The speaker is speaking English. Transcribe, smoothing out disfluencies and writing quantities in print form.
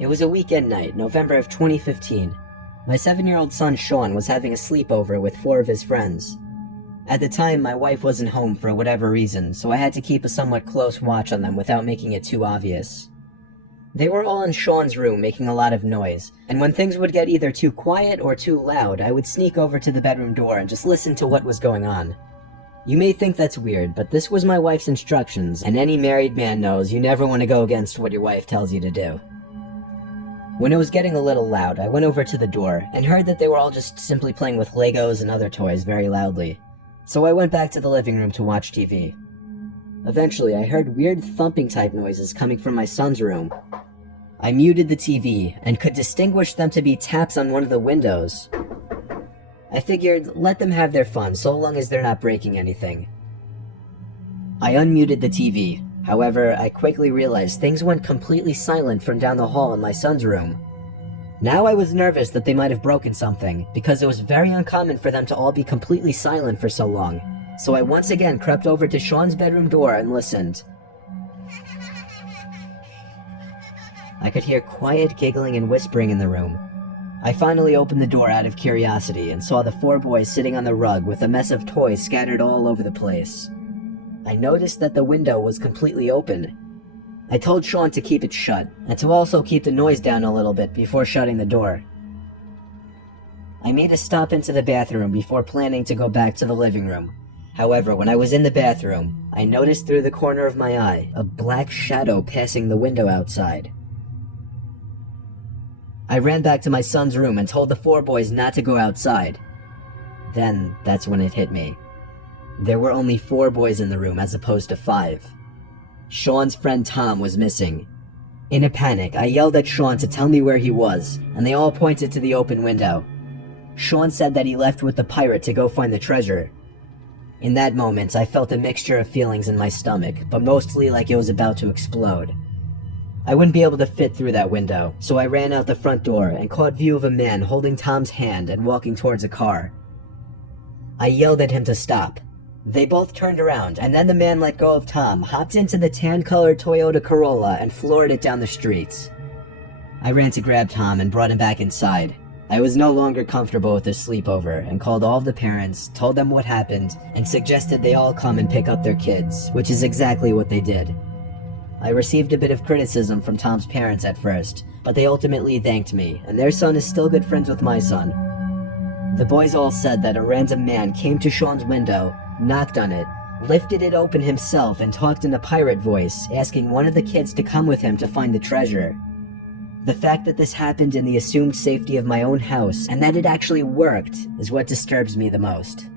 It was a weekend night, November of 2015. My 7-year-old son Sean was having a sleepover with 4 of his friends. At the time, my wife wasn't home for whatever reason, so I had to keep a somewhat close watch on them without making it too obvious. They were all in Sean's room making a lot of noise, and when things would get either too quiet or too loud, I would sneak over to the bedroom door and just listen to what was going on. You may think that's weird, but this was my wife's instructions, and any married man knows you never want to go against what your wife tells you to do. When it was getting a little loud, I went over to the door and heard that they were all just simply playing with Legos and other toys very loudly. So I went back to the living room to watch TV. Eventually, I heard weird thumping type noises coming from my son's room. I muted the TV and could distinguish them to be taps on one of the windows. I figured, let them have their fun so long as they're not breaking anything. I unmuted the TV. However, I quickly realized things went completely silent from down the hall in my son's room. Now I was nervous that they might have broken something, because it was very uncommon for them to all be completely silent for so long. So I once again crept over to Sean's bedroom door and listened. I could hear quiet giggling and whispering in the room. I finally opened the door out of curiosity and saw the 4 boys sitting on the rug with a mess of toys scattered all over the place. I noticed that the window was completely open. I told Sean to keep it shut, and to also keep the noise down a little bit before shutting the door. I made a stop into the bathroom before planning to go back to the living room. However, when I was in the bathroom, I noticed through the corner of my eye a black shadow passing the window outside. I ran back to my son's room and told the 4 boys not to go outside. Then, that's when it hit me. There were only 4 boys in the room as opposed to 5. Sean's friend Tom was missing. In a panic, I yelled at Sean to tell me where he was, and they all pointed to the open window. Sean said that he left with the pirate to go find the treasure. In that moment, I felt a mixture of feelings in my stomach, but mostly like it was about to explode. I wouldn't be able to fit through that window, so I ran out the front door and caught view of a man holding Tom's hand and walking towards a car. I yelled at him to stop. They both turned around, and then the man let go of Tom, hopped into the tan-colored Toyota Corolla, and floored it down the streets. I ran to grab Tom and brought him back inside. I was no longer comfortable with the sleepover, and called all of the parents, told them what happened, and suggested they all come and pick up their kids, which is exactly what they did. I received a bit of criticism from Tom's parents at first, but they ultimately thanked me, and their son is still good friends with my son. The boys all said that a random man came to Sean's window, knocked on it, lifted it open himself, and talked in a pirate voice, asking one of the kids to come with him to find the treasure. The fact that this happened in the assumed safety of my own house, and that it actually worked, is what disturbs me the most.